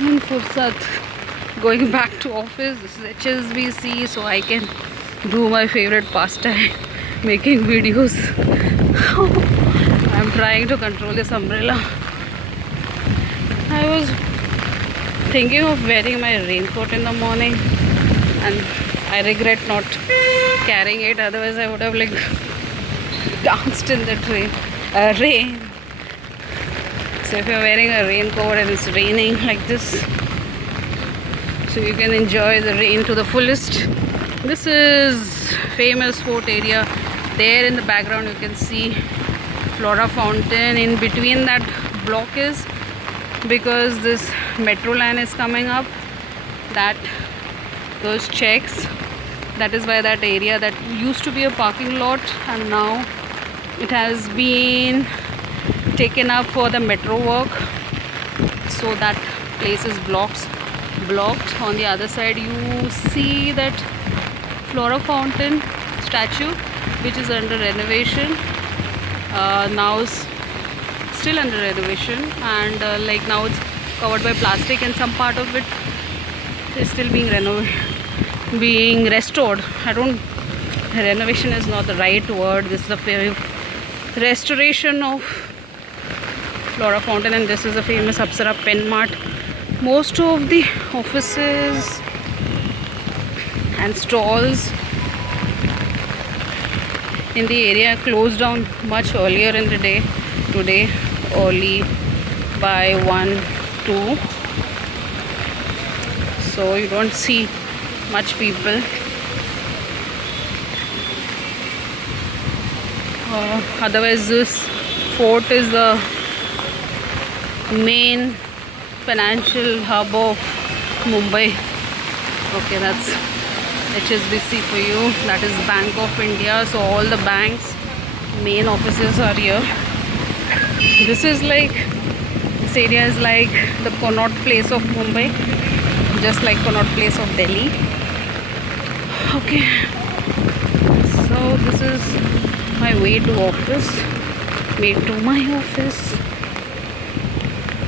in Fursat, going back to office. This is HSBC, so I can do my favorite pastime, making videos. I'm trying to control this umbrella. I was thinking of wearing my raincoat in the morning, and I regret not carrying it. Otherwise, I would have like danced in the rain. So if you're wearing a raincoat and it's raining like this, so you can enjoy the rain to the fullest. This is famous fort area. There in the background you can see Flora Fountain. In between that block is because this metro line is coming up, that those checks, that is why that area that used to be a parking lot and now it has been taken up for the metro work, so that place is blocked. On the other side you see that Flora Fountain statue, which is under renovation. Now is still under renovation, and like now it's covered by plastic, and some part of it is still being restored. Renovation is not the right word. This is a restoration of Flora Fountain, and this is a famous Apsara Pen Mart. Most of the offices and stalls in the area closed down much earlier in the day. Today early by 1-2, so you don't see much people. Otherwise this fort is the main financial hub of Mumbai. Okay, that's HSBC for you. That is Bank of India. So all the banks main offices are here. This area is like the Connaught Place of Mumbai, just like Connaught Place of Delhi. Okay, so this is my way to my office,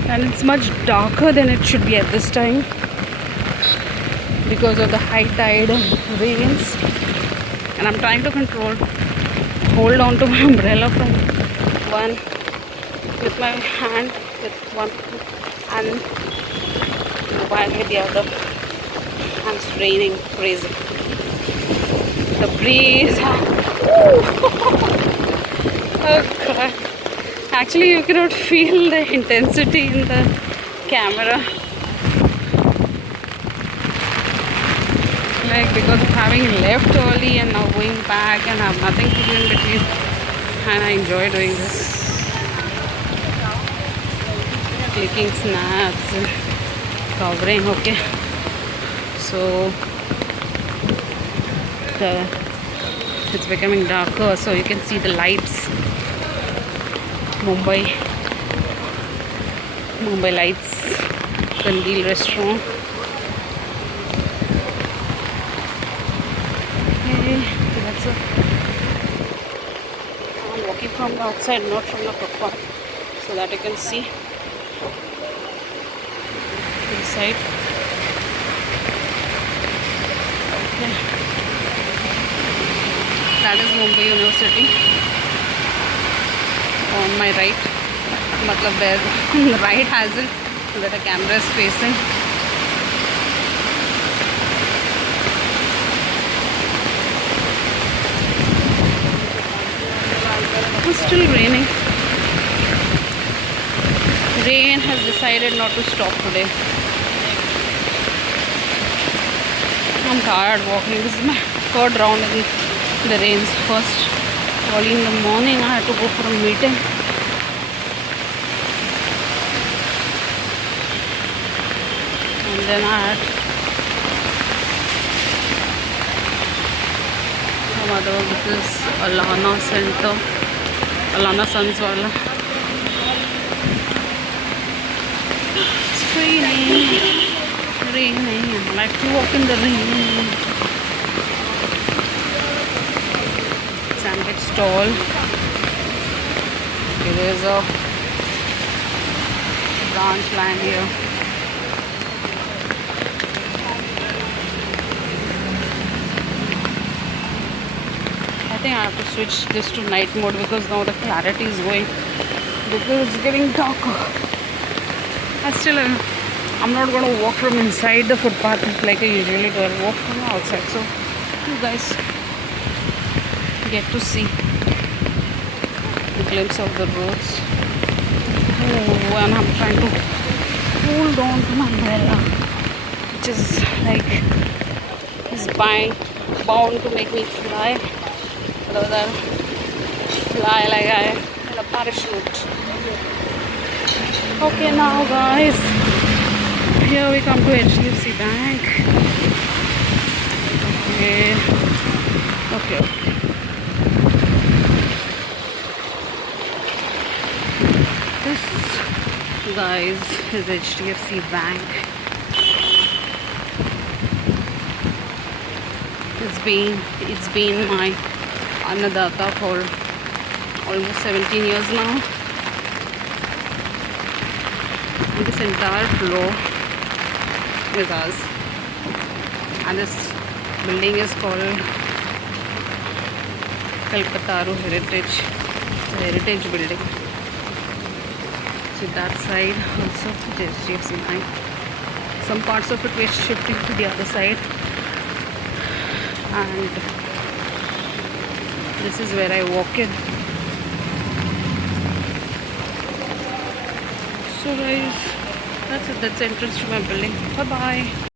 and it's much darker than it should be at this time because of the high tide and rains, and I'm trying to hold on to my umbrella from one with my hand with one and mobile with the other, and it's raining crazy. The breeze. Oh God. Actually you cannot feel the intensity in the camera, like because of having left early and now going back and have nothing to do in between, and I enjoy doing this, clicking snaps and covering. Okay, so it's becoming darker, so you can see the lights. Mumbai lights, Kandil restaurant. Okay, that's it. I'm walking from the outside, not from the footpath, so that you can see inside. Okay. That is Mumbai University. On my right, where the right has it, where the camera is facing. It's still raining. Rain has decided not to stop today. I'm tired walking. This is my third round in the rains. First, early in the morning I had to go for a meeting, and then I had some other. This is Alana Center, Alana Sanswala. It's raining. I like to walk in the rain. Sandwich stall. Okay, there's a branch line here. I have to switch this to night mode because now the clarity is going. Because it's getting darker. I still I'm not going to walk from inside the footpath like I usually do. I'll walk from the outside. So you guys get to see a glimpse of the roads. Oh, and I'm trying to hold on to my umbrella, which is like is bound to make me fly rather than fly like I in a parachute. Okay, now guys, here we come to HDFC Bank. Okay. This, guys, is HDFC Bank. It's been my Annadata for almost 17 years now. And this entire floor is ours. And this building is called Kalpataru Heritage Building. So that side also the HDFC Bank. Some parts of it we're shifting to the other side. And this is where I walk in. So guys, that's it. That's the entrance to my building. Bye bye.